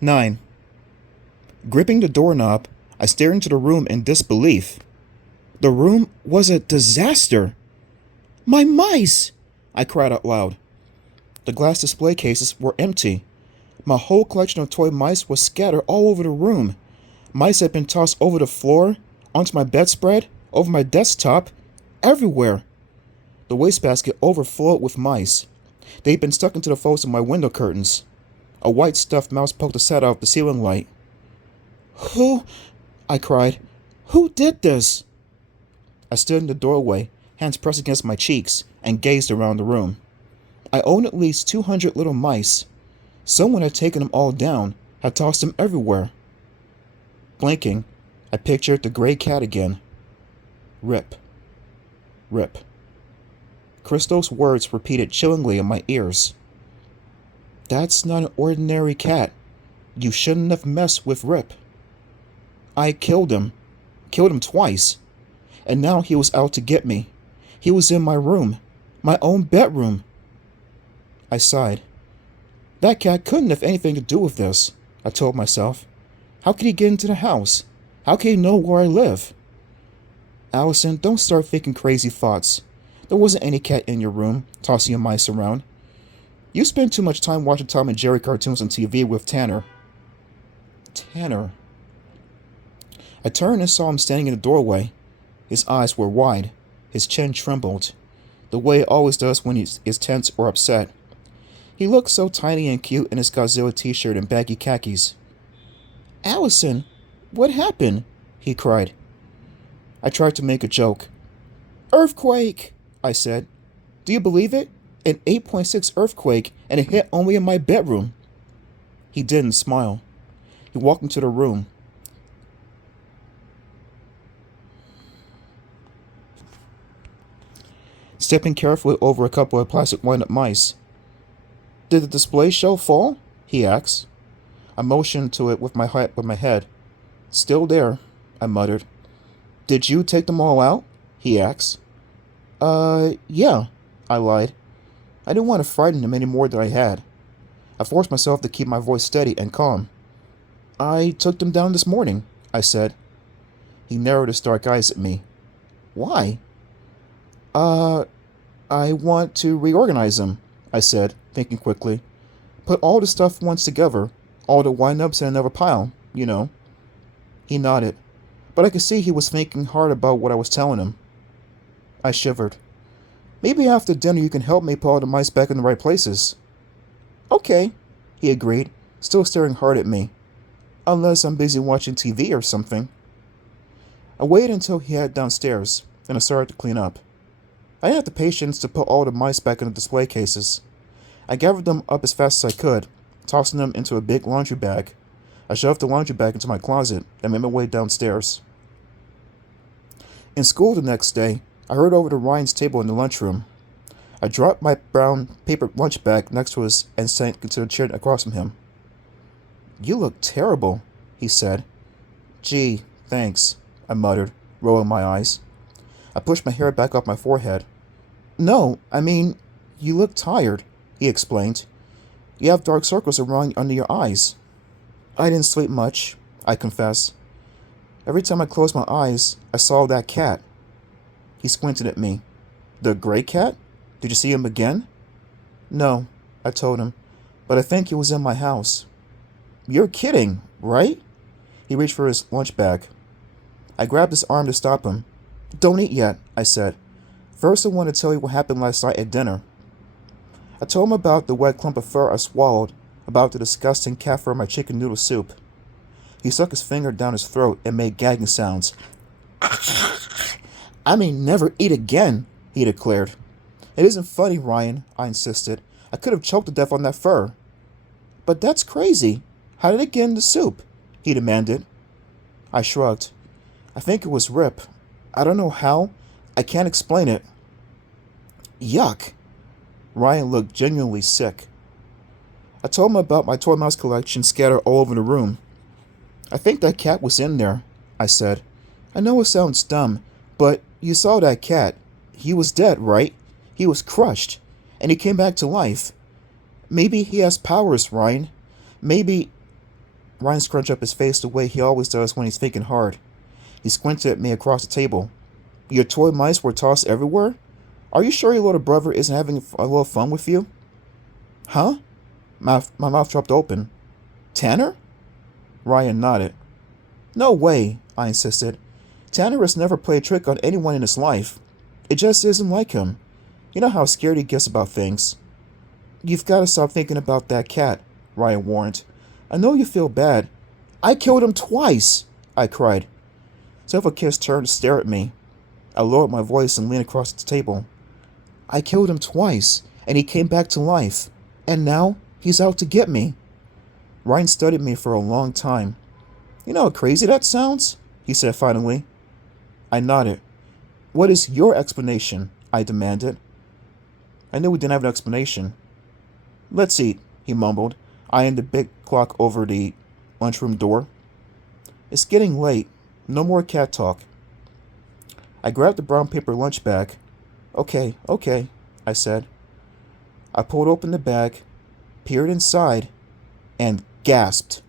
9. Gripping the doorknob, I stared into the room in disbelief. The room was a disaster. My mice! I cried out loud. The glass display cases were empty. My whole collection of toy mice was scattered all over the room. Mice had been tossed over the floor, onto my bedspread, over my desktop, everywhere. The wastebasket overflowed with mice. They had been stuck into the folds of my window curtains. A white stuffed mouse poked its head out of the ceiling light. Who? I cried. Who did this? I stood in the doorway, hands pressed against my cheeks, and gazed around the room. I owned at least 200 little mice. Someone had taken them all down, had tossed them everywhere. Blinking, I pictured the gray cat again. Rip. Rip. Crystal's words repeated chillingly in my ears. That's not an ordinary cat. You shouldn't have messed with Rip. I killed him twice, and now he was out to get me. He was in my room, my own bedroom. I sighed. That cat couldn't have anything to do with this, I told myself. How could he get into the house? How could he know where I live? Allison, don't start thinking crazy thoughts. There wasn't any cat in your room, tossing your mice around. You spend too much time watching Tom and Jerry cartoons on TV with Tanner. Tanner. I turned and saw him standing in the doorway. His eyes were wide. His chin trembled, the way it always does when he is tense or upset. He looked so tiny and cute in his Godzilla t-shirt and baggy khakis. Allison, what happened? He cried. I tried to make a joke. Earthquake, I said. Do you believe it? An 8.6 earthquake, and it hit only in my bedroom. He didn't smile. He walked into the room. Stepping carefully over a couple of plastic wind-up mice. Did the display show fall? He asked. I motioned to it with my head. Still there, I muttered. Did you take them all out? He asked. Yeah, I lied. I didn't want to frighten him any more than I had. I forced myself to keep my voice steady and calm. I took them down this morning, I said. He narrowed his dark eyes at me. Why? I want to reorganize them, I said, thinking quickly. Put all the stuff once together, all the wind-ups in another pile, you know. He nodded, but I could see he was thinking hard about what I was telling him. I shivered. Maybe after dinner you can help me put all the mice back in the right places. Okay, he agreed, still staring hard at me. Unless I'm busy watching TV or something. I waited until he headed downstairs, and I started to clean up. I didn't have the patience to put all the mice back in the display cases. I gathered them up as fast as I could, tossing them into a big laundry bag. I shoved the laundry bag into my closet and made my way downstairs. In school the next day, I hurried over to Ryan's table in the lunchroom. I dropped my brown paper lunch bag next to his and sank into the chair across from him. You look terrible, he said. Gee, thanks, I muttered, rolling my eyes. I pushed my hair back off my forehead. No, I mean, you look tired, he explained. You have dark circles around under your eyes. I didn't sleep much, I confess. Every time I closed my eyes, I saw that cat. He squinted at me. The gray cat? Did you see him again? No, I told him, but I think he was in my house. You're kidding, right? He reached for his lunch bag. I grabbed his arm to stop him. Don't eat yet, I said. First I want to tell you what happened last night at dinner. I told him about the wet clump of fur I swallowed, about the disgusting cat fur in my chicken noodle soup. He stuck his finger down his throat and made gagging sounds. I may never eat again, he declared. It isn't funny, Ryan, I insisted. I could have choked to death on that fur. But that's crazy. How did it get in the soup? He demanded. I shrugged. I think it was Rip. I don't know how. I can't explain it. Yuck. Ryan looked genuinely sick. I told him about my toy mouse collection scattered all over the room. I think that cat was in there, I said. I know it sounds dumb, but you saw that cat. He was dead, right? He was crushed, and he came back to life. Maybe he has powers, Ryan. Maybe... Ryan scrunched up his face the way he always does when he's thinking hard. He squinted at me across the table. Your toy mice were tossed everywhere? Are you sure your little brother isn't having a little fun with you? Huh? My mouth dropped open. Tanner? Ryan nodded. No way, I insisted. Tanner has never played a trick on anyone in his life. It just isn't like him. You know how scared he gets about things. You've got to stop thinking about that cat, Ryan warned. I know you feel bad. I killed him twice, I cried. Several kids turned to stare at me. I lowered my voice and leaned across the table. I killed him twice, and he came back to life. And now, he's out to get me. Ryan studied me for a long time. You know how crazy that sounds? He said finally. I nodded. What is your explanation? I demanded. I knew we didn't have an explanation. Let's eat, he mumbled, eyeing the big clock over the lunchroom door. It's getting late. No more cat talk. I grabbed the brown paper lunch bag. Okay, I said. I pulled open the bag, peered inside, and gasped.